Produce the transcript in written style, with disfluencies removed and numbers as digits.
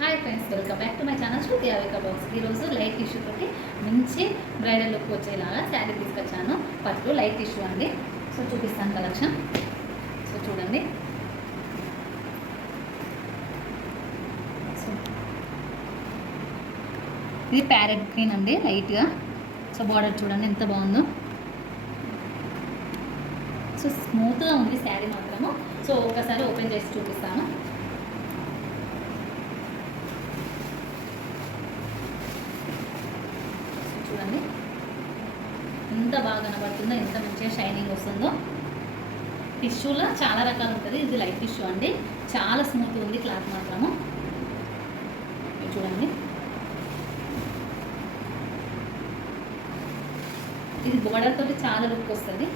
Hi friends, welcome back to my channel Shruti Avika box. ఈరోజు light tissue తోటి మంచి bridal look వచ్చేలాగా శారీ తీసుకొచ్చాను. పట్టు లైట్ టిష్యూ అండి. సో చూపిస్తాను కలెక్షన్. సో చూడండి. సో ఇది ప్యారెట్ గ్రీన్ అండి, లైట్గా. సో బార్డర్ చూడండి ఎంత బాగుందో. సో స్మూత్గా ఉంది శారీ మాత్రము. సో ఒకసారి ఓపెన్ చేసి చూపిస్తాను. చూడండి ఎంత బాగా కనబడుతుందో, ఎంత మంచిగా షైనింగ్ వస్తుందో. టిష్యూలో చాలా రకాలు ఉంటుంది. ఇది లైట్ టిష్యూ అండి, చాలా స్మూత్గా ఉంది క్లాత్ మాత్రము. చూడండి, ఇది బోర్డర్ తోటి చాలా లుక్ వస్తుంది.